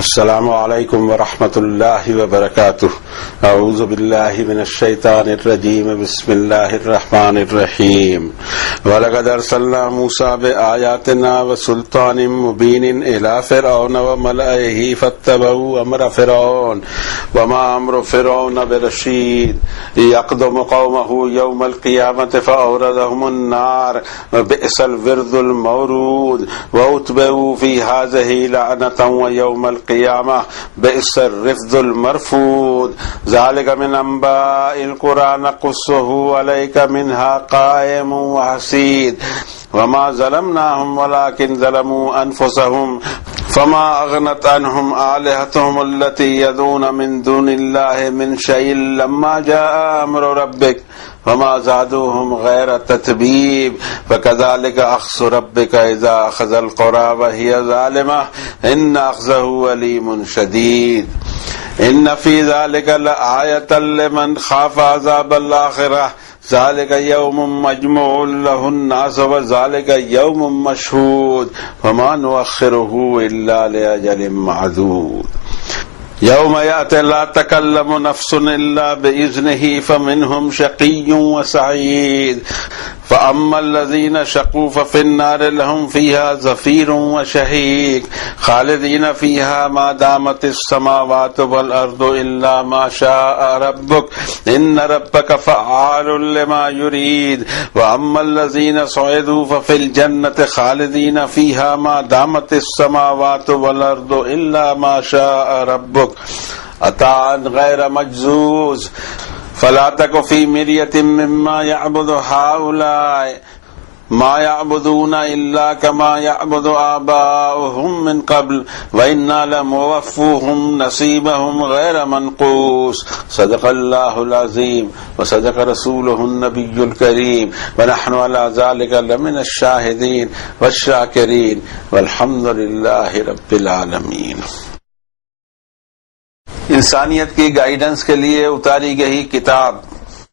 السلام علیکم ورحمۃ اللہ وبرکاتہ۔ اعوذ باللہ من الشیطان الرجیم، بسم اللہ الرحمن الرحیم۔ وَلَقَدْ أَرْسَلْنَا مُوسَىٰ بِآيَاتِنَا وَسُلْطَانٍ مُّبِينٍ إِلَىٰ فِرْعَوْنَ وَمَلَئِهِ فَاتَّبَعُوا أَمْرَ فِرْعَوْنَ وَمَا أَمْرُ فِرْعَوْنَ بِرَشِيدٍ يَقْدُمُ قَوْمَهُ يَوْمَ الْقِيَامَةِ فَأَوْرَدَهُمُ النَّارَ وَبِئْسَ الْوِرْدُ الْمَوْرُودُ وَأُتْبِعُوا فِي هَٰذِهِ لَعْنَةً وَيَوْمَ القيامة بئس الرفد المرفود ذلك من أنباء القرى نقصه عليك منها قائم وحصيد وما ظلمناهم ولكن ظلموا أنفسهم فما أغنت عنهم آلهتهم التي يدعون من دون الله من شيء لما جاء أمر ربك وما زادوهم غير تتبيب فكذلك أخذ ربك إذا أخذ القرى وهي ظالمة إن أخذه أليم شديد إن في ذلك لآية لمن خاف عذاب الآخرة ذلك يوم مجموع له الناس وذلك يوم مشهود وما نؤخره إلا لأجل معدود يوم يأتي لا تكلم نفس إلا بإذنه فمنهم شقي وسعيد فأما الذين شقوا ففي النار لهم فيها زفير وشهيق خالدين فيها ما دامت السماوات والأرض إلا ما شاء ربك إن ربك فعال لما يريد وأما الذين صعدوا ففي الجنة خالدين فيها ما دامت السماوات والأرض إلا ما شاء ربك عطاء غير مجزوز فلا تك في مرية مما يعبد هؤلاء ما يعبدون إلا كما يعبد آباؤهم من قبل وإنا لموفوهم نصيبهم غير منقوص صدق الله العظيم وصدق رسوله النبي الكريم ونحن على ذلك لمن الشاهدين والشاكرين والحمد لله رب العالمين۔ انسانیت کی گائیڈنس کے لیے اتاری گئی کتاب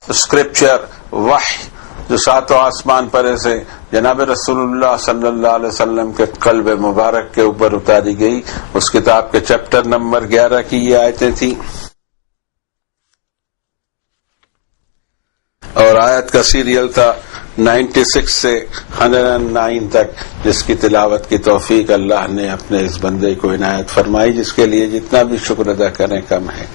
اسکرپچر وحی جو ساتوں آسمان پر سے جناب رسول اللہ صلی اللہ علیہ وسلم کے قلب مبارک کے اوپر اتاری گئی، اس کتاب کے چیپٹر نمبر 11 کی یہ آیتیں تھیں اور آیت کا سیریل تھا 96 سے 109 تک، جس کی تلاوت کی توفیق اللہ نے اپنے اس بندے کو عنایت فرمائی، جس کے لیے جتنا بھی شکر ادا کریں کم ہے۔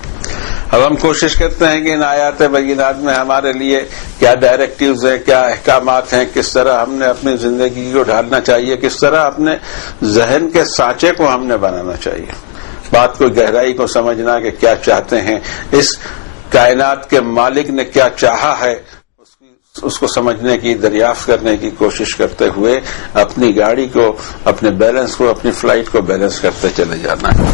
اب ہم کوشش کرتے ہیں کہ ان آیات بینات میں ہمارے لیے کیا ڈائریکٹیوز ہیں، کیا احکامات ہیں، کس طرح ہم نے اپنی زندگی کو ڈھالنا چاہیے، کس طرح اپنے ذہن کے سانچے کو ہم نے بنانا چاہیے، بات کو گہرائی کو سمجھنا کہ کیا چاہتے ہیں، اس کائنات کے مالک نے کیا چاہا ہے اس کو سمجھنے کی، دریافت کرنے کی کوشش کرتے ہوئے اپنی گاڑی کو، اپنے بیلنس کو، اپنی فلائٹ کو بیلنس کرتے چلے جانا ہے۔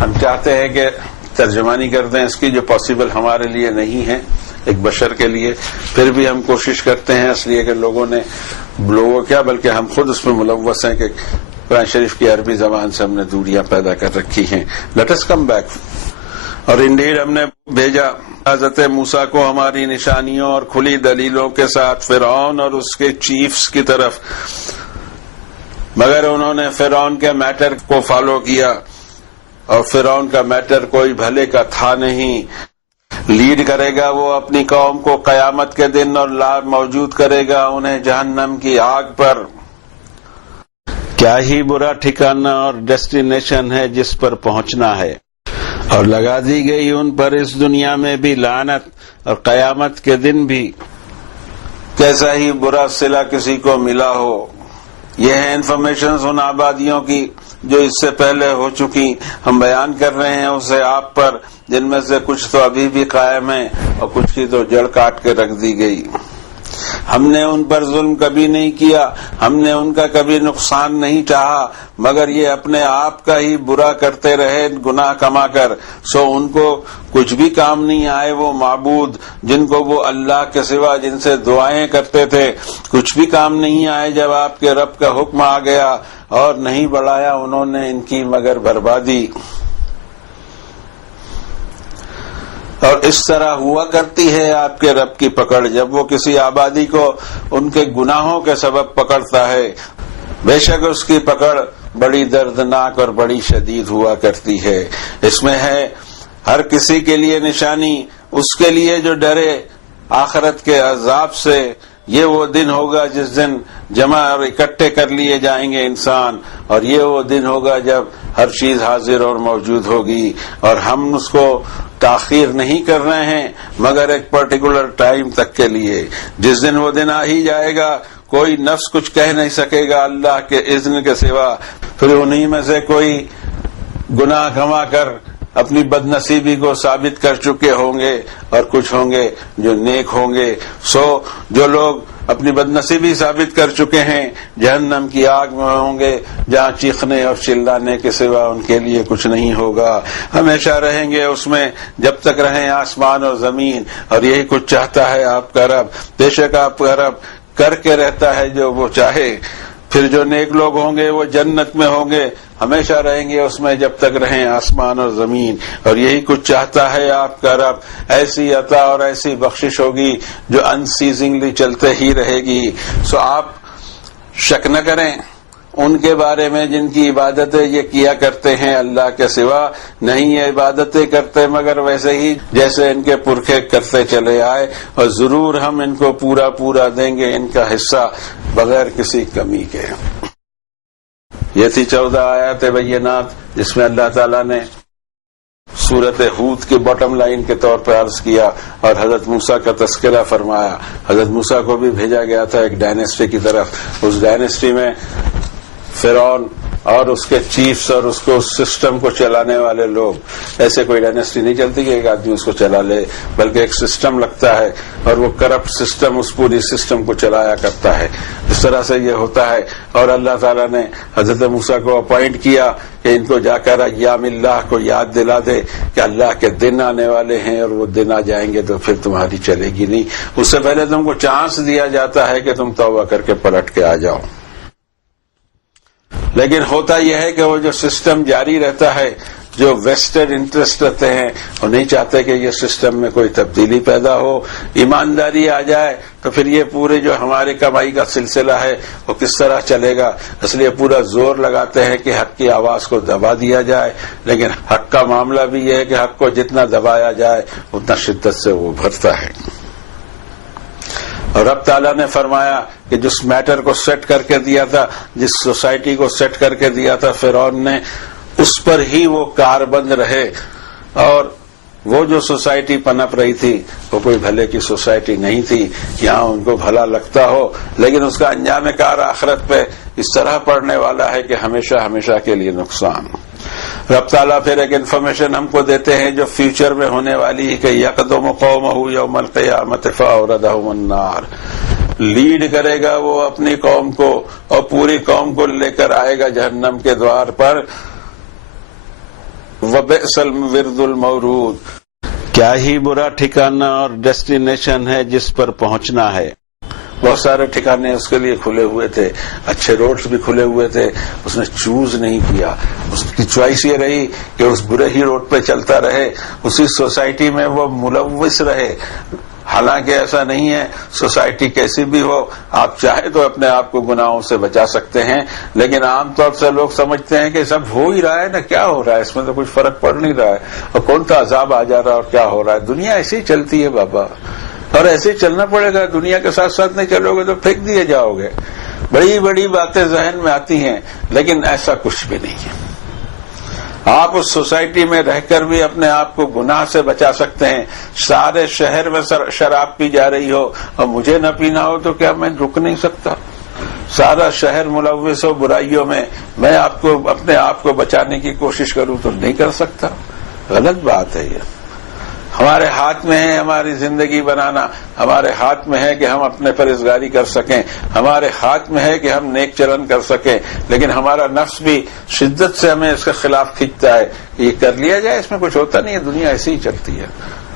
ہم چاہتے ہیں کہ ترجمانی کر دیں اس کی، جو پاسبل ہمارے لیے نہیں ہے ایک بشر کے لیے، پھر بھی ہم کوشش کرتے ہیں، اس لیے کہ لوگوں کیا بلکہ ہم خود اس میں ملوث ہیں کہ قرآن شریف کی عربی زبان سے ہم نے دوریاں پیدا کر رکھی ہیں۔ Let us come back. اور انڈیڈ ہم نے بھیجا حضرت موسیٰ کو ہماری نشانیوں اور کھلی دلیلوں کے ساتھ فرعون اور اس کے چیفز کی طرف، مگر انہوں نے فرعون کے میٹر کو فالو کیا اور فرعون کا میٹر کوئی بھلے کا تھا نہیں۔ لیڈ کرے گا وہ اپنی قوم کو قیامت کے دن اور موجود کرے گا انہیں جہنم کی آگ پر۔ کیا ہی برا ٹھکانہ اور ڈیسٹینیشن ہے جس پر پہنچنا ہے، اور لگا دی گئی ان پر اس دنیا میں بھی لعنت اور قیامت کے دن بھی۔ کیسا ہی برا صلہ کسی کو ملا ہو۔ یہ ہے انفارمیشن ان آبادیوں کی جو اس سے پہلے ہو چکی، ہم بیان کر رہے ہیں اسے آپ پر، جن میں سے کچھ تو ابھی بھی قائم ہیں اور کچھ کی تو جڑ کاٹ کے رکھ دی گئی۔ ہم نے ان پر ظلم کبھی نہیں کیا، ہم نے ان کا کبھی نقصان نہیں چاہا، مگر یہ اپنے آپ کا ہی برا کرتے رہے گناہ کما کر، سو ان کو کچھ بھی کام نہیں آئے وہ معبود جن کو وہ اللہ کے سوا جن سے دعائیں کرتے تھے، کچھ بھی کام نہیں آئے جب آپ کے رب کا حکم آ گیا، اور نہیں بڑھایا انہوں نے ان کی مگر بربادی۔ اور اس طرح ہوا کرتی ہے آپ کے رب کی پکڑ، جب وہ کسی آبادی کو ان کے گناہوں کے سبب پکڑتا ہے، بے شک اس کی پکڑ بڑی دردناک اور بڑی شدید ہوا کرتی ہے۔ اس میں ہے ہر کسی کے لیے نشانی، اس کے لیے جو ڈرے آخرت کے عذاب سے۔ یہ وہ دن ہوگا جس دن جمع اور اکٹھے کر لیے جائیں گے انسان، اور یہ وہ دن ہوگا جب ہر چیز حاضر اور موجود ہوگی، اور ہم اس کو تاخیر نہیں کر رہے ہیں مگر ایک پرٹیکولر ٹائم تک کے لیے۔ جس دن وہ دن آ ہی جائے گا، کوئی نفس کچھ کہہ نہیں سکے گا اللہ کے اذن کے سوا۔ پھر انہی میں سے کوئی گناہ کما کر اپنی بد نصیبی کو ثابت کر چکے ہوں گے، اور کچھ ہوں گے جو نیک ہوں گے۔ جو لوگ اپنی بد نصیبی ثابت کر چکے ہیں جہنم کی آگ میں ہوں گے، جہاں چیخنے اور چلانے کے سوا ان کے لیے کچھ نہیں ہوگا، ہمیشہ رہیں گے اس میں جب تک رہیں آسمان اور زمین۔ اور یہی کچھ چاہتا ہے آپ کا رب، بے شک آپ کا رب کر کے رہتا ہے جو وہ چاہے۔ پھر جو نیک لوگ ہوں گے وہ جنت میں ہوں گے، ہمیشہ رہیں گے اس میں جب تک رہیں آسمان اور زمین۔ اور یہی کچھ چاہتا ہے آپ کا رب، ایسی عطا اور ایسی بخشش ہوگی جو ان سیزنگلی چلتے ہی رہے گی۔ آپ شک نہ کریں ان کے بارے میں جن کی عبادتیں یہ کیا کرتے ہیں اللہ کے سوا، نہیں یہ عبادتیں کرتے مگر ویسے ہی جیسے ان کے پرکھے کرتے چلے آئے، اور ضرور ہم ان کو پورا پورا دیں گے ان کا حصہ بغیر کسی کمی کے۔ یہ تھی 14 آیات بینات جس میں اللہ تعالیٰ نے سورت ہود کی باٹم لائن کے طور پر عرض کیا اور حضرت موسیٰ کا تذکرہ فرمایا۔ حضرت موسیٰ کو بھی بھیجا گیا تھا ایک ڈائنیسٹی کی طرف، اس ڈائنیسٹی میں فرعون اور اس کے چیفز اور اس کو سسٹم کو چلانے والے لوگ، ایسے کوئی ڈائنیسٹی نہیں چلتی کہ ایک آدمی اس کو چلا لے، بلکہ ایک سسٹم لگتا ہے اور وہ کرپٹ سسٹم اس پوری سسٹم کو چلایا کرتا ہے۔ اس طرح سے یہ ہوتا ہے، اور اللہ تعالیٰ نے حضرت موسیٰ کو اپوائنٹ کیا کہ ان کو جا کر ایام اللہ کو یاد دلا دے کہ اللہ کے دن آنے والے ہیں، اور وہ دن آ جائیں گے تو پھر تمہاری چلے گی نہیں۔ اس سے پہلے تم کو چانس دیا جاتا ہے کہ تم توبہ کر کے پلٹ کے آ جاؤ۔ لیکن ہوتا یہ ہے کہ وہ جو سسٹم جاری رہتا ہے، جو ویسٹڈ انٹرسٹ رہتے ہیں، وہ نہیں چاہتے کہ یہ سسٹم میں کوئی تبدیلی پیدا ہو، ایمانداری آ جائے، تو پھر یہ پورے جو ہماری کمائی کا سلسلہ ہے وہ کس طرح چلے گا۔ اس لیے پورا زور لگاتے ہیں کہ حق کی آواز کو دبا دیا جائے، لیکن حق کا معاملہ بھی یہ ہے کہ حق کو جتنا دبایا جائے اتنا شدت سے وہ ابھرتا ہے۔ اور رب تعالیٰ نے فرمایا کہ جس میٹر کو سیٹ کر کے دیا تھا، جس سوسائٹی کو سیٹ کر کے دیا تھا فرعون نے، اس پر ہی وہ کاربند رہے، اور وہ جو سوسائٹی پنپ رہی تھی وہ کوئی بھلے کی سوسائٹی نہیں تھی۔ یہاں ان کو بھلا لگتا ہو لیکن اس کا انجام کار آخرت پہ اس طرح پڑنے والا ہے کہ ہمیشہ ہمیشہ کے لیے نقصان۔ رب تعالیٰ پھر ایک انفارمیشن ہم کو دیتے ہیں جو فیوچر میں ہونے والی ہے کہ یقدم قومہ یوم القیامۃ فاوردہم النار، لیڈ کرے گا وہ اپنی قوم کو اور پوری قوم کو لے کر آئے گا جہنم کے دوار پر۔ وبئس الورد المورود، کیا ہی برا ٹھکانہ اور ڈیسٹینیشن ہے جس پر پہنچنا ہے۔ بہت سارے ٹھکانے اس کے لیے کھلے ہوئے تھے، اچھے روڈز بھی کھلے ہوئے تھے، اس نے چوز نہیں کیا۔ اس کی چوائس یہ رہی کہ اس برے ہی روڈ پہ چلتا رہے، اسی سوسائٹی میں وہ ملوث رہے۔ حالانکہ ایسا نہیں ہے، سوسائٹی کیسی بھی ہو آپ چاہے تو اپنے آپ کو گناہوں سے بچا سکتے ہیں، لیکن عام طور سے لوگ سمجھتے ہیں کہ سب ہو ہی رہا ہے نا، کیا ہو رہا ہے، اس میں تو کچھ فرق پڑ نہیں رہا ہے، اور کون سا عذاب آ جا رہا ہے اور کیا ہو رہا ہے۔ دنیا ایسی ہی چلتی ہے بابا، اور ایسے ہی چلنا پڑے گا۔ دنیا کے ساتھ ساتھ نہیں چلو گے تو پھینک دیے جاؤ گے۔ بڑی بڑی باتیں ذہن میں آتی ہیں لیکن ایسا کچھ بھی نہیں ہے۔ آپ اس سوسائٹی میں رہ کر بھی اپنے آپ کو گناہ سے بچا سکتے ہیں۔ سارے شہر میں شراب پی جا رہی ہو اور مجھے نہ پینا ہو تو کیا میں رک نہیں سکتا؟ سارا شہر ملوث ہو برائیوں میں آپ کو اپنے آپ کو بچانے کی کوشش کروں تو نہیں کر سکتا؟ غلط بات ہے یہ۔ ہمارے ہاتھ میں ہے ہماری زندگی بنانا، ہمارے ہاتھ میں ہے کہ ہم اپنے پرہیزگاری کر سکیں، ہمارے ہاتھ میں ہے کہ ہم نیک چلن کر سکیں، لیکن ہمارا نفس بھی شدت سے ہمیں اس کے خلاف کھینچتا ہے کہ یہ کر لیا جائے، اس میں کچھ ہوتا نہیں ہے، دنیا ایسی ہی چلتی ہے۔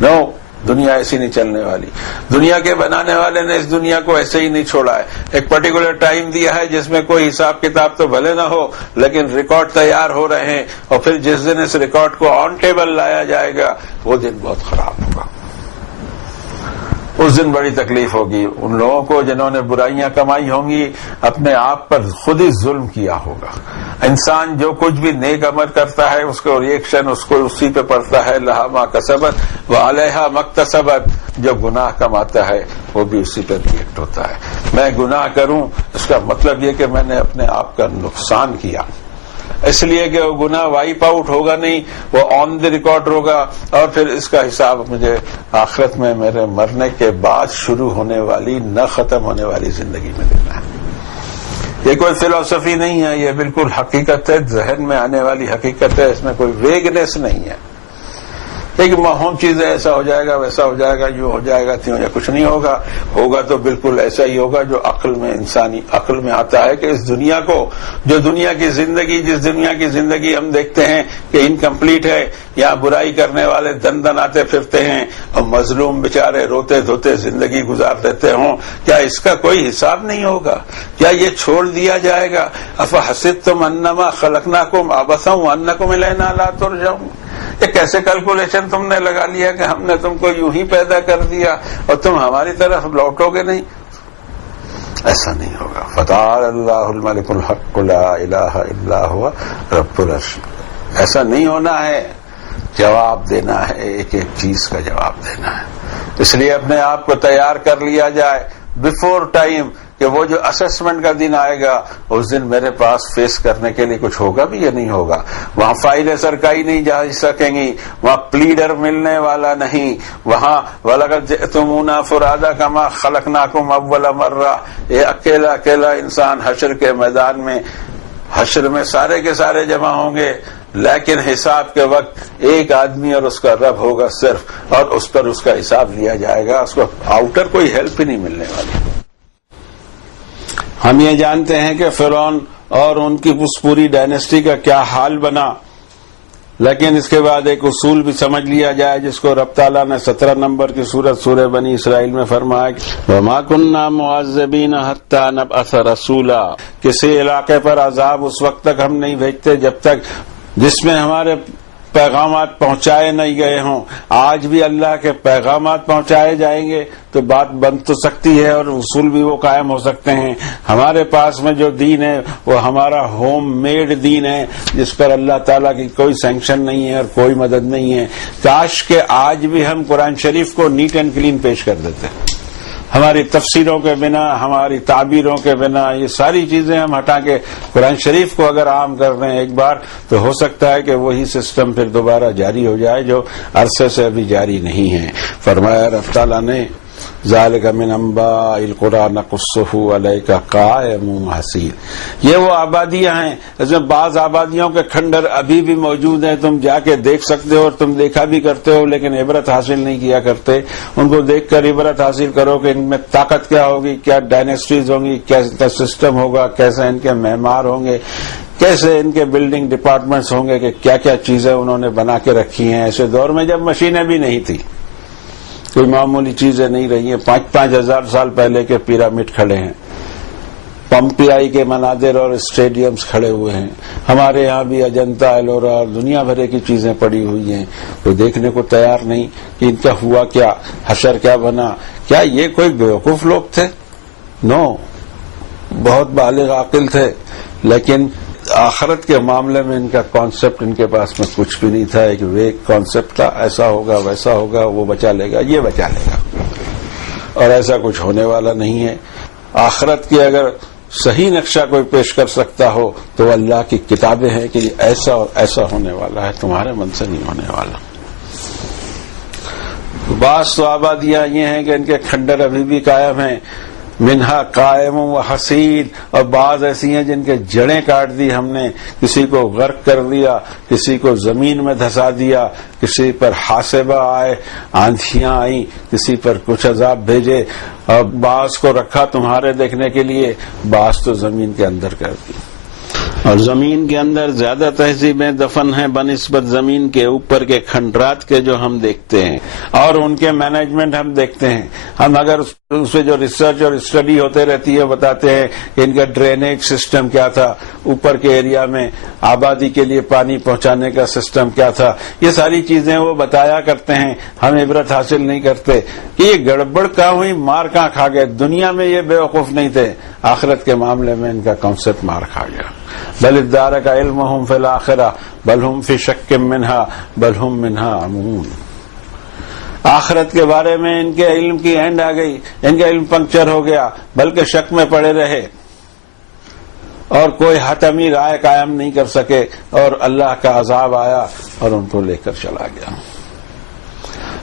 نو، دنیا ایسی نہیں چلنے والی۔ دنیا کے بنانے والے نے اس دنیا کو ایسے ہی نہیں چھوڑا ہے، ایک پرٹیکولر ٹائم دیا ہے جس میں کوئی حساب کتاب تو بھلے نہ ہو لیکن ریکارڈ تیار ہو رہے ہیں، اور پھر جس دن اس ریکارڈ کو آن ٹیبل لایا جائے گا وہ دن بہت خراب ہوگا۔ اس دن بڑی تکلیف ہوگی ان لوگوں کو جنہوں نے برائیاں کمائی ہوں گی، اپنے آپ پر خود ہی ظلم کیا ہوگا۔ انسان جو کچھ بھی نیک عمل کرتا ہے اس کو ریئیکشن اس کو اسی پہ پڑتا ہے، لہا ما کسبت وعلیہا مکتسبت، جو گناہ کماتا ہے وہ بھی اسی پہ ریئیکٹ ہوتا ہے۔ میں گناہ کروں اس کا مطلب یہ کہ میں نے اپنے آپ کا نقصان کیا، اس لیے کہ وہ گناہ وائپ آؤٹ ہوگا نہیں، وہ آن دی ریکارڈ ہوگا، اور پھر اس کا حساب مجھے آخرت میں میرے مرنے کے بعد شروع ہونے والی نہ ختم ہونے والی زندگی میں دینا ہے۔ یہ کوئی فلسفی نہیں ہے، یہ بالکل حقیقت ہے، ذہن میں آنے والی حقیقت ہے، اس میں کوئی ویگنیس نہیں ہے۔ ایک مہم چیز ہے، ایسا ہو جائے گا ویسا ہو جائے گا، یوں ہو جائے گا تیوں، یا کچھ نہیں ہوگا، ہوگا تو بالکل ایسا ہی ہوگا جو عقل میں انسانی عقل میں آتا ہے کہ اس دنیا کو، جو دنیا کی زندگی، جس دنیا کی زندگی ہم دیکھتے ہیں کہ انکمپلیٹ ہے، یہاں برائی کرنے والے دن دن آتے پھرتے ہیں اور مظلوم بیچارے روتے دھوتے زندگی گزار دیتے ہوں، کیا اس کا کوئی حساب نہیں ہوگا؟ کیا یہ چھوڑ دیا جائے گا؟ افحسبتم انما خلقناکم عبثا وانکم الینا لا ترجعون، یہ کیسے کیلکولیشن تم نے لگا لیا کہ ہم نے تم کو یوں ہی پیدا کر دیا اور تم ہماری طرف لوٹو گے نہیں؟ ایسا نہیں ہوگا۔ فتعالی اللہ الملک الحق لا الہ الا هو رب العرش، ایسا نہیں ہونا ہے۔ جواب دینا ہے، ایک ایک چیز کا جواب دینا ہے، اس لیے اپنے آپ کو تیار کر لیا جائے بیفور ٹائم کہ وہ جو اسسمنٹ کا دن آئے گا اس دن میرے پاس فیس کرنے کے لیے کچھ ہوگا بھی یا نہیں ہوگا۔ وہاں فائلیں سرکاری نہیں جا سکیں گی، وہاں پلیڈر ملنے والا نہیں، وہاں وَلَقَدْ جِئْتُمُونَا فُرَادَىٰ كَمَا خَلَقْنَاكُمْ أَوَّلَ مَرَّةٍ، یہ اکیلا انسان حشر کے میدان میں، حشر میں سارے کے سارے جمع ہوں گے، لیکن حساب کے وقت ایک آدمی اور اس کا رب ہوگا صرف، اور اس پر اس کا حساب لیا جائے گا، اس کو آؤٹر کوئی ہیلپ ہی نہیں ملنے والی۔ ہم یہ جانتے ہیں کہ فرعون اور ان کی اس پوری ڈائنیسٹی کا کیا حال بنا، لیکن اس کے بعد ایک اصول بھی سمجھ لیا جائے جس کو رب تعالیٰ نے 17 نمبر کی سورت سورہ بنی اسرائیل میں فرمایا کہ وَمَا كُنَّا مُعَذِّبِينَ حَتَّى نَبْعَثَ رَسُولًا، کسی علاقے پر عذاب اس وقت تک ہم نہیں بھیجتے جب تک جس میں ہمارے پیغامات پہنچائے نہیں گئے ہوں۔ آج بھی اللہ کے پیغامات پہنچائے جائیں گے تو بات بن تو سکتی ہے اور اصول بھی وہ قائم ہو سکتے ہیں۔ ہمارے پاس میں جو دین ہے وہ ہمارا ہوم میڈ دین ہے جس پر اللہ تعالیٰ کی کوئی سینکشن نہیں ہے اور کوئی مدد نہیں ہے۔ کاش کہ آج بھی ہم قرآن شریف کو نیٹ اینڈ کلین پیش کر دیتے، ہماری تفسیروں کے بنا، ہماری تعبیروں کے بنا، یہ ساری چیزیں ہم ہٹا کے قرآن شریف کو اگر عام کر دیں ایک بار تو ہو سکتا ہے کہ وہی سسٹم پھر دوبارہ جاری ہو جائے جو عرصے سے ابھی جاری نہیں ہے۔ فرمایا رب تعالیٰ نے ذالک من انباء القرى نقصه علیک قائم حصید، یہ وہ آبادیاں ہیں، اس میں بعض آبادیوں کے کھنڈر ابھی بھی موجود ہیں، تم جا کے دیکھ سکتے ہو اور تم دیکھا بھی کرتے ہو لیکن عبرت حاصل نہیں کیا کرتے۔ ان کو دیکھ کر عبرت حاصل کرو کہ ان میں طاقت کیا ہوگی، کیا ڈائنیسٹیز ہوں گی، کیسا سسٹم ہوگا، کیسے ان کے معمار ہوں گے، کیسے ان کے بلڈنگ ڈپارٹمنٹس ہوں گے، کہ کیا کیا چیزیں انہوں نے بنا کے رکھی ہیں ایسے دور میں جب مشینیں بھی نہیں تھی، کوئی معمولی چیزیں نہیں رہی ہیں۔ 5,000 سال پہلے کے پیرامڈ کھڑے ہیں، پمپیائی کے مناظر اور اسٹیڈیمز کھڑے ہوئے ہیں، ہمارے یہاں بھی اجنتا ایلورا اور دنیا بھر کی چیزیں پڑی ہوئی ہیں، کوئی دیکھنے کو تیار نہیں کہ ان کا ہوا کیا، حشر کیا بنا۔ کیا یہ کوئی بیوقوف لوگ تھے؟ نو، بہت بالغ عاقل تھے، لیکن آخرت کے معاملے میں ان کا کانسیپٹ ان کے پاس میں کچھ بھی نہیں تھا، ایک ویک کانسیپٹ تھا، ایسا ہوگا ویسا ہوگا، وہ بچا لے گا یہ بچا لے گا، اور ایسا کچھ ہونے والا نہیں ہے۔ آخرت کی اگر صحیح نقشہ کوئی پیش کر سکتا ہو تو اللہ کی کتابیں ہیں کہ ایسا اور ایسا ہونے والا ہے، تمہارے من سے نہیں ہونے والا۔ بعض تو آبادیاں یہ ہیں کہ ان کے کھنڈر ابھی بھی قائم ہیں، منہا قائم و حسید، اور بعض ایسی ہیں جن کے جڑیں کاٹ دی ہم نے، کسی کو غرق کر دیا، کسی کو زمین میں دھسا دیا، کسی پر حاسبہ آئے، آندھیاں آئیں، کسی پر کچھ عذاب بھیجے، اور بعض کو رکھا تمہارے دیکھنے کے لیے، بعض تو زمین کے اندر کر دی۔ اور زمین کے اندر زیادہ تہذیبیں دفن ہیں بنسبت زمین کے اوپر کے کھنڈرات کے جو ہم دیکھتے ہیں، اور ان کے مینجمنٹ ہم دیکھتے ہیں۔ ہم اگر اس پہ جو ریسرچ اور اسٹڈی ہوتے رہتی ہے بتاتے ہیں کہ ان کا ڈرینیج سسٹم کیا تھا، اوپر کے ایریا میں آبادی کے لیے پانی پہنچانے کا سسٹم کیا تھا، یہ ساری چیزیں وہ بتایا کرتے ہیں، ہم عبرت حاصل نہیں کرتے کہ یہ گڑبڑ کہاں ہوئی، مار کہاں کھا گئے۔ دنیا میں یہ بیوقوف نہیں تھے، آخرت کے معاملے میں ان کا کانسیپٹ مار کھا گیا۔ بل ادارک علمہم فی الآخرہ بل ہم فی شک منہا بل ہم منہا عمون۔ آخرت کے بارے میں ان کے علم کی اینڈ آ گئی، ان کا علم پنکچر ہو گیا، بلکہ شک میں پڑے رہے اور کوئی حتمی رائے قائم نہیں کر سکے، اور اللہ کا عذاب آیا اور ان کو لے کر چلا گیا۔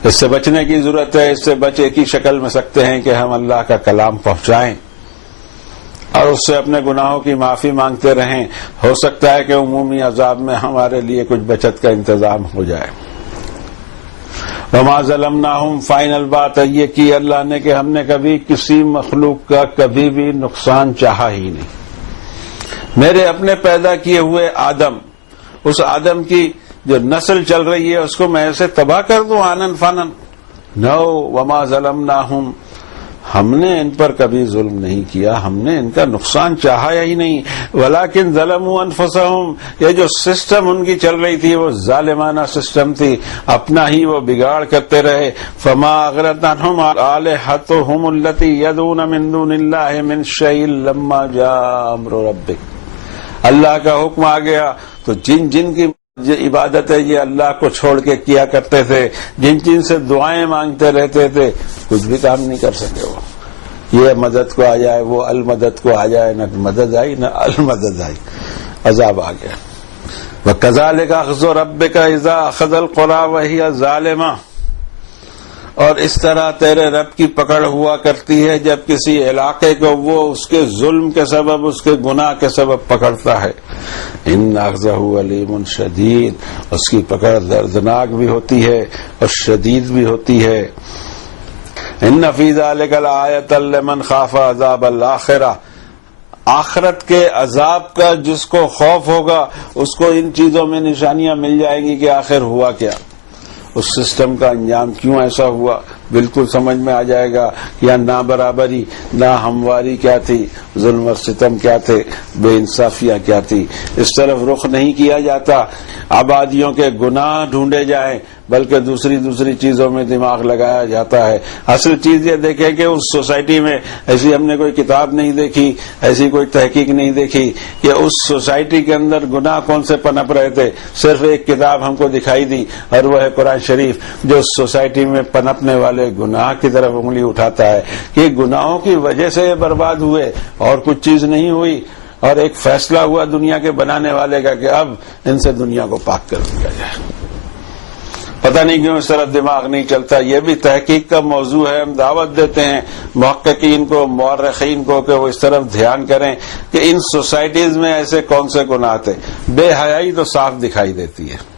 اس سے بچنے کی ضرورت ہے۔ اس سے بچ ایک ہی شکل میں سکتے ہیں کہ ہم اللہ کا کلام پہنچائیں اور اس سے اپنے گناہوں کی معافی مانگتے رہیں۔ ہو سکتا ہے کہ عمومی عذاب میں ہمارے لیے کچھ بچت کا انتظام ہو جائے۔ وما ظلمناہم، فائنل بات یہ کی اللہ نے کہ ہم نے کبھی کسی مخلوق کا کبھی بھی نقصان چاہا ہی نہیں۔ میرے اپنے پیدا کیے ہوئے آدم، اس آدم کی جو نسل چل رہی ہے اس کو میں ایسے تباہ کر دوں آنن فانن؟ نو، وما ظلمناہم، ہم نے ان پر کبھی ظلم نہیں کیا، ہم نے ان کا نقصان چاہا ہی نہیں۔ ولیکن ظلموا انفسہم، یہ جو سسٹم ان کی چل رہی تھی وہ ظالمانہ سسٹم تھی، اپنا ہی وہ بگاڑ کرتے رہے۔ فما اغنت عنہم آلہتہم التی یدعون من دون اللہ من شیء لما جاء امر ربک، اللہ کا حکم آ گیا تو جن جن کی یہ عبادت ہے یہ اللہ کو چھوڑ کے کیا کرتے تھے، جن جن سے دعائیں مانگتے رہتے تھے، کچھ بھی کام نہیں کر سکے۔ وہ یہ مدد کو آ جائے، وہ المدد کو آ جائے، نہ مدد آئی نہ المدد آئی، عذاب آ گیا۔ وَكَذَلِكَ أَخْذُ رَبِّكَ إِذَا أَخَذَ الْقُرَىٰ وَهِيَ ظَالِمَةٌ، اور اس طرح تیرے رب کی پکڑ ہوا کرتی ہے جب کسی علاقے کو وہ اس کے ظلم کے سبب، اس کے گناہ کے سبب پکڑتا ہے۔ ان اخذہ علیم شدید، اس کی پکڑ دردناک بھی ہوتی ہے اور شدید بھی ہوتی ہے۔ ان فی ذلک لآیۃ لمن خاف عذاب الآخرہ، آخرت کے عذاب کا جس کو خوف ہوگا اس کو ان چیزوں میں نشانیاں مل جائیں گی کہ آخر ہوا کیا، اس سسٹم کا انجام کیوں ایسا ہوا، بالکل سمجھ میں آ جائے گا کہ یا نا برابری، نا ہمواری کیا تھی، ظلم و ستم کیا تھے، بے انصافیاں کیا تھی۔ اس طرف رخ نہیں کیا جاتا آبادیوں کے گناہ ڈھونڈے جائیں، بلکہ دوسری چیزوں میں دماغ لگایا جاتا ہے۔ اصل چیز یہ دیکھیں کہ اس سوسائٹی میں ایسی ہم نے کوئی کتاب نہیں دیکھی، ایسی کوئی تحقیق نہیں دیکھی کہ اس سوسائٹی کے اندر گناہ کون سے پنپ رہے تھے۔ صرف ایک کتاب ہم کو دکھائی دی اور وہ ہے قرآن شریف، جو اس سوسائٹی میں پنپنے والے گناہ کی طرف انگلی اٹھاتا ہے کہ گناہوں کی وجہ سے یہ برباد ہوئے اور کچھ چیز نہیں ہوئی، اور ایک فیصلہ ہوا دنیا کے بنانے والے کا کہ اب ان سے دنیا کو پاک کر دیا جائے۔ پتہ نہیں کیوں اس طرف دماغ نہیں چلتا۔ یہ بھی تحقیق کا موضوع ہے، ہم دعوت دیتے ہیں محققین کو، مورخین کو کہ وہ اس طرف دھیان کریں کہ ان سوسائٹیز میں ایسے کون سے گناہ تھے۔ بے حیائی تو صاف دکھائی دیتی ہے،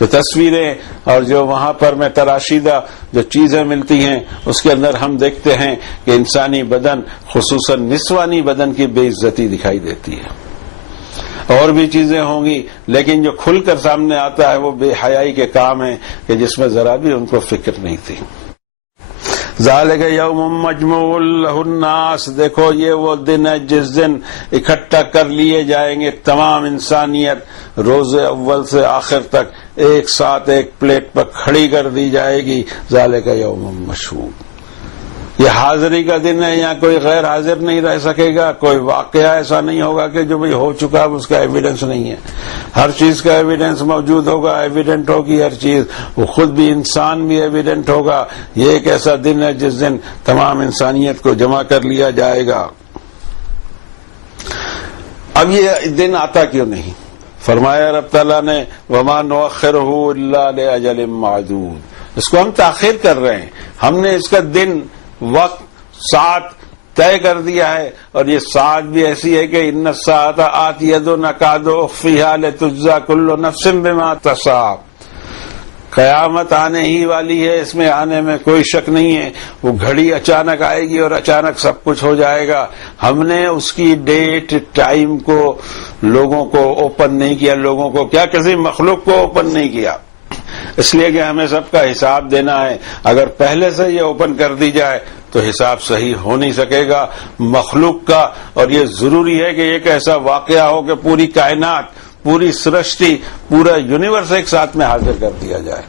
جو تصویریں اور جو وہاں پر میں تراشیدہ جو چیزیں ملتی ہیں اس کے اندر ہم دیکھتے ہیں کہ انسانی بدن، خصوصاً نسوانی بدن کی بے عزتی دکھائی دیتی ہے۔ اور بھی چیزیں ہوں گی، لیکن جو کھل کر سامنے آتا ہے وہ بے حیائی کے کام ہیں کہ جس میں ذرا بھی ان کو فکر نہیں تھی۔ ذالک یوم مجموع لہ الناس، دیکھو یہ وہ دن ہے جس دن اکٹھا کر لیے جائیں گے تمام انسانیت، روز اول سے آخر تک ایک ساتھ ایک پلیٹ پر کھڑی کر دی جائے گی۔ ذالک یوم مشہود، یہ حاضری کا دن ہے، یہاں کوئی غیر حاضر نہیں رہ سکے گا۔ کوئی واقعہ ایسا نہیں ہوگا کہ جو بھی ہو چکا اب اس کا ایویڈنس نہیں ہے، ہر چیز کا ایویڈنس موجود ہوگا، ایویڈنٹ ہوگی ہر چیز، وہ خود بھی انسان بھی ایویڈنٹ ہوگا۔ یہ ایک ایسا دن ہے جس دن تمام انسانیت کو جمع کر لیا جائے گا۔ اب یہ دن آتا کیوں نہیں؟ فرمایا رب تعالیٰ نے وما نؤخرہ الا لاجل معدود، اس کو ہم تاخیر کر رہے ہیں، ہم نے اس کا دن، وقت، ساعت طے کر دیا ہے، اور یہ ساعت بھی ایسی ہے کہ ان الساعۃ آتیۃ نکاد اخفیھا لتجزی کل نفس بما تسعی، قیامت آنے ہی والی ہے، اس میں آنے میں کوئی شک نہیں ہے۔ وہ گھڑی اچانک آئے گی اور اچانک سب کچھ ہو جائے گا۔ ہم نے اس کی ڈیٹ، ٹائم کو لوگوں کو اوپن نہیں کیا، لوگوں کو کیا کسی مخلوق کو اوپن نہیں کیا۔ اس لیے کہ ہمیں سب کا حساب دینا ہے. اگر پہلے سے یہ اوپن کر دی جائے تو حساب صحیح ہو نہیں سکے گا مخلوق کا. اور یہ ضروری ہے کہ ایک ایسا واقعہ ہو کہ پوری کائنات، پوری سرشٹی، پورا یونیورس ایک ساتھ میں حاضر کر دیا جائے.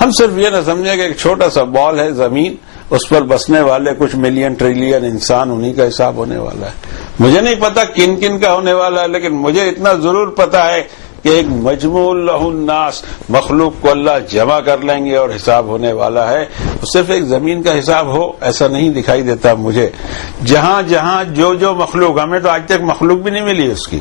ہم صرف یہ نہ سمجھیں کہ ایک چھوٹا سا بال ہے زمین، اس پر بسنے والے کچھ ملین ٹریلین انسان، انہی کا حساب ہونے والا ہے. مجھے نہیں پتا کن کن کا ہونے والا ہے، لیکن مجھے اتنا ضرور پتا ہے کہ ایک مجموع لہ الناس مخلوق کو اللہ جمع کر لیں گے اور حساب ہونے والا ہے. صرف ایک زمین کا حساب ہو ایسا نہیں دکھائی دیتا مجھے. جہاں جہاں جو مخلوق، ہمیں تو آج تک مخلوق بھی نہیں ملی اس کی.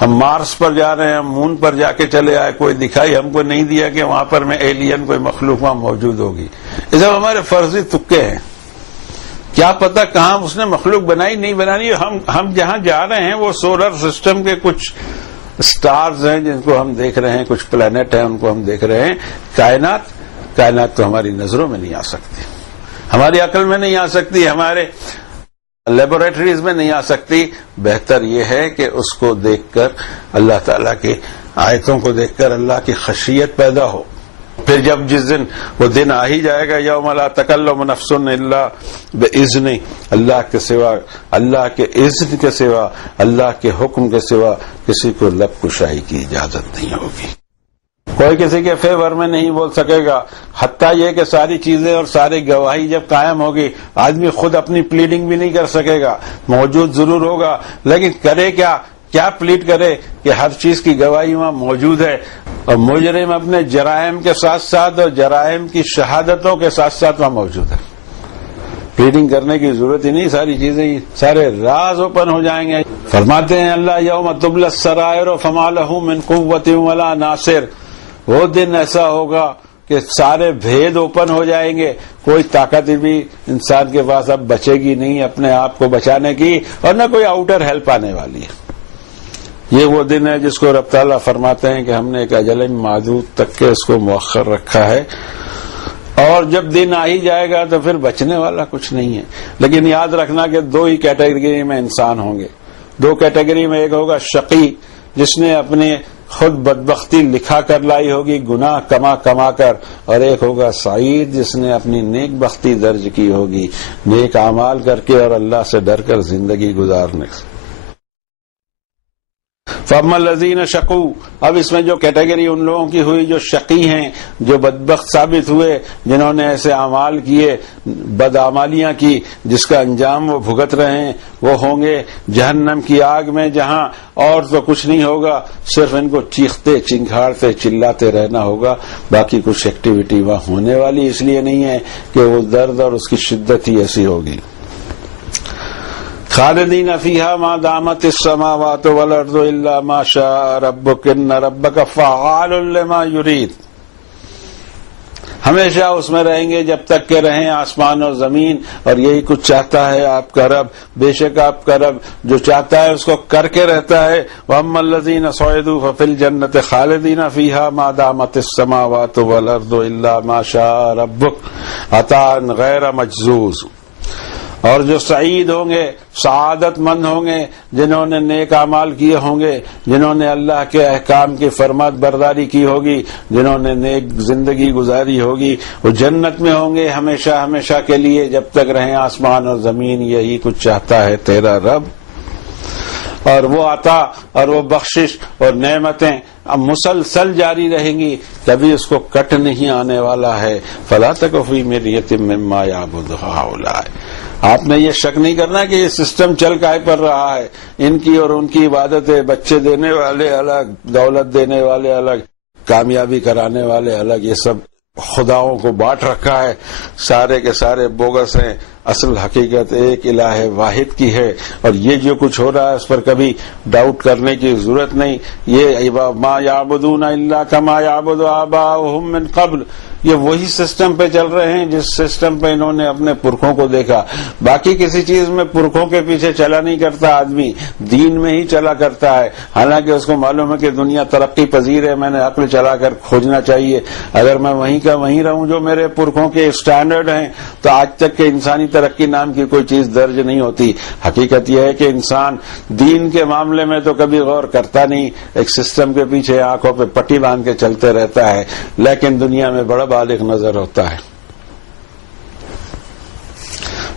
ہم مارس پر جا رہے ہیں، ہم مون پر جا کے چلے آئے، کوئی دکھائی ہم کو نہیں دیا کہ وہاں پر میں ایلین کوئی مخلوق وہاں موجود ہوگی. یہ سب ہمارے فرضی تکے ہیں. کیا پتا کہاں اس نے مخلوق بنائی نہیں بنانی. ہم جہاں جا رہے ہیں وہ سولر سسٹم کے کچھ سٹارز ہیں جن کو ہم دیکھ رہے ہیں، کچھ پلانٹ ہیں ان کو ہم دیکھ رہے ہیں. کائنات تو ہماری نظروں میں نہیں آ سکتی، ہماری عقل میں نہیں آ سکتی، ہمارے لیبوریٹریز میں نہیں آ سکتی. بہتر یہ ہے کہ اس کو دیکھ کر، اللہ تعالیٰ کی آیتوں کو دیکھ کر اللہ کی خشیت پیدا ہو. پھر جب جس دن وہ دن آ ہی جائے گا، یوم لا تکلم نفس الا باذن، اللہ کے سوا، اللہ کے اذن کے سوا، اللہ کے حکم کے سوا کسی کو لب کشائی کی اجازت نہیں ہوگی. کوئی کسی کے فیور میں نہیں بول سکے گا. حتیٰ یہ کہ ساری چیزیں اور ساری گواہی جب قائم ہوگی، آدمی خود اپنی پلیڈنگ بھی نہیں کر سکے گا. موجود ضرور ہوگا لیکن کرے کیا پلیڈ کرے کہ ہر چیز کی گواہی وہاں موجود ہے. اور مجرم اپنے جرائم کے ساتھ ساتھ اور جرائم کی شہادتوں کے ساتھ ساتھ وہاں موجود ہے. پلیڈنگ کرنے کی ضرورت ہی نہیں، ساری چیزیں، سارے راز اوپن ہو جائیں گے. فرماتے ہیں اللہ یوم تبلی السرائر فما لہ من قوت ولا ناصر. وہ دن ایسا ہوگا کہ سارے بھید اوپن ہو جائیں گے، کوئی طاقت بھی انسان کے پاس اب بچے گی نہیں اپنے آپ کو بچانے کی، اور نہ کوئی آؤٹر ہیلپ آنے والی ہے. یہ وہ دن ہے جس کو رب تعالیٰ فرماتے ہیں کہ ہم نے ایک اجل معدود تک کے اس کو مؤخر رکھا ہے، اور جب دن آ ہی جائے گا تو پھر بچنے والا کچھ نہیں ہے. لیکن یاد رکھنا کہ دو ہی کیٹیگری میں انسان ہوں گے. دو کیٹیگری میں، ایک ہوگا شقی جس نے اپنے خود بدبختی لکھا کر لائی ہوگی گناہ کما کر، اور ایک ہوگا سعید جس نے اپنی نیک بختی درج کی ہوگی نیک اعمال کر کے اور اللہ سے ڈر کر زندگی گزارنے سے. فَأَمَّا الَّذِينَ شَقُوا، اب اس میں جو کیٹیگری ان لوگوں کی ہوئی جو شقی ہیں، جو بدبخت ثابت ہوئے، جنہوں نے ایسے اعمال کیے، بدعمالیاں کی جس کا انجام وہ بھگت رہے ہیں، وہ ہوں گے جہنم کی آگ میں، جہاں اور تو کچھ نہیں ہوگا، صرف ان کو چیختے چنگھاڑتے چلاتے رہنا ہوگا. باقی کچھ ایکٹیویٹی وہاں ہونے والی اس لیے نہیں ہے کہ وہ درد اور اس کی شدت ہی ایسی ہوگی. خالدین فیہا ما دامت السماوات والارض الا ما شاء ربک ان ربک فعال لما یرید. ہمیشہ اس میں رہیں گے جب تک کہ رہیں آسمان اور زمین، اور یہی کچھ چاہتا ہے آپ کا رب. بے شک آپ کا رب جو چاہتا ہے اس کو کر کے رہتا ہے. وَأَمَّا الَّذِينَ صُعِدُوا فَفِي الْجَنَّةِ خَالِدِينَ فِيهَا مَا دَامَتِ السَّمَاوَاتُ وَالْأَرْضُ إِلَّا مَا شَاءَ رَبُّكَ عَطَاءً غَيْرَ مَجْزُوزٍ. اور جو سعید ہوں گے، سعادت مند ہوں گے، جنہوں نے نیک اعمال کیے ہوں گے، جنہوں نے اللہ کے احکام کی فرمان برداری کی ہوگی، جنہوں نے نیک زندگی گزاری ہوگی، وہ جنت میں ہوں گے ہمیشہ ہمیشہ کے لیے جب تک رہیں آسمان اور زمین. یہی کچھ چاہتا ہے تیرا رب. اور وہ عطا اور وہ بخشش اور نعمتیں اب مسلسل جاری رہیں گی، کبھی اس کو کٹ نہیں آنے والا ہے. فَلَا تَكُ فِي مِرْيَةٍ مِّمَّا يَعْبُدُ هَؤُلَاءِ. آپ نے یہ شک نہیں کرنا کہ یہ سسٹم چل کائے پر رہا ہے. ان کی اور ان کی عبادتیں، بچے دینے والے الگ، دولت دینے والے الگ، کامیابی کرانے والے الگ، یہ سب خداؤں کو بانٹ رکھا ہے. سارے کے سارے بوگس ہیں. اصل حقیقت ایک الہ واحد کی ہے، اور یہ جو کچھ ہو رہا ہے اس پر کبھی ڈاؤٹ کرنے کی ضرورت نہیں. یہ ما یعبدون الا کما یعبد آباؤہم من قبل. یہ وہی سسٹم پہ چل رہے ہیں جس سسٹم پہ انہوں نے اپنے پرکھوں کو دیکھا. باقی کسی چیز میں پرکھوں کے پیچھے چلا نہیں کرتا آدمی, دین میں ہی چلا کرتا ہے. حالانکہ اس کو معلوم ہے کہ دنیا ترقی پذیر ہے, میں نے عقل چلا کر کھوجنا چاہیے. اگر میں وہیں کا وہیں رہوں جو میرے پرکھوں کے اسٹینڈرڈ ہیں تو آج تک کے انسانی ترقی نام کی کوئی چیز درج نہیں ہوتی. حقیقت یہ ہے کہ انسان دین کے معاملے میں تو کبھی غور کرتا نہیں, ایک سسٹم کے پیچھے آنکھوں پہ پٹی باندھ کے چلتے رہتا ہے, لیکن دنیا میں بڑا بالغ نظر ہوتا ہے.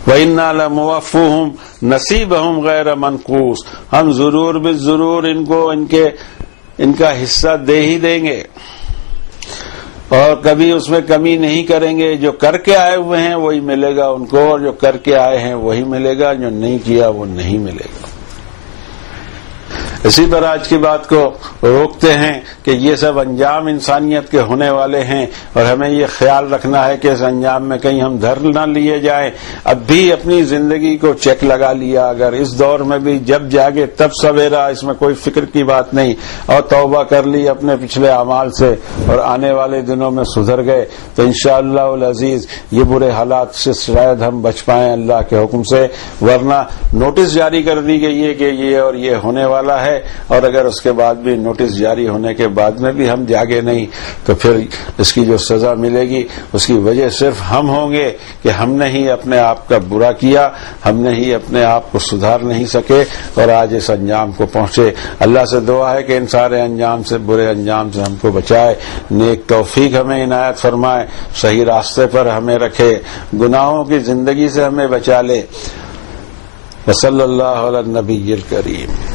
وَإِنَّا لَمُوَفُّوهُمْ نَصِيبَهُمْ غَيْرَ مَنْقُوصٍ, ہم ضرور بالضرور ان کو ان کا حصہ دے ہی دیں گے اور کبھی اس میں کمی نہیں کریں گے. جو کر کے آئے ہوئے ہیں وہی ملے گا ان کو, اور جو کر کے آئے ہیں وہی ملے گا, جو نہیں کیا وہ نہیں ملے گا. اسی پر آج کی بات کو روکتے ہیں کہ یہ سب انجام انسانیت کے ہونے والے ہیں, اور ہمیں یہ خیال رکھنا ہے کہ اس انجام میں کہیں ہم دھر نہ لیے جائیں. اب بھی اپنی زندگی کو چیک لگا لیا, اگر اس دور میں بھی جب جاگے تب سویرا, اس میں کوئی فکر کی بات نہیں, اور توبہ کر لی اپنے پچھلے اعمال سے اور آنے والے دنوں میں سدھر گئے تو انشاءاللہ العزیز یہ برے حالات سے شاید ہم بچ پائیں اللہ کے حکم سے. ورنہ نوٹس جاری کر دی گئی ہے کہ یہ اور یہ ہونے والا ہے, اور اگر اس کے بعد بھی نوٹس جاری ہونے کے بعد میں بھی ہم جاگے نہیں تو پھر اس کی جو سزا ملے گی اس کی وجہ صرف ہم ہوں گے کہ ہم نے ہی اپنے آپ کا برا کیا, ہم نے ہی اپنے آپ کو سدھار نہیں سکے اور آج اس انجام کو پہنچے. اللہ سے دعا ہے کہ ان سارے انجام سے, برے انجام سے ہم کو بچائے, نیک توفیق ہمیں عنایت فرمائے, صحیح راستے پر ہمیں رکھے, گناہوں کی زندگی سے ہمیں بچا لے. وصلی اللہ علی النبی الکریم.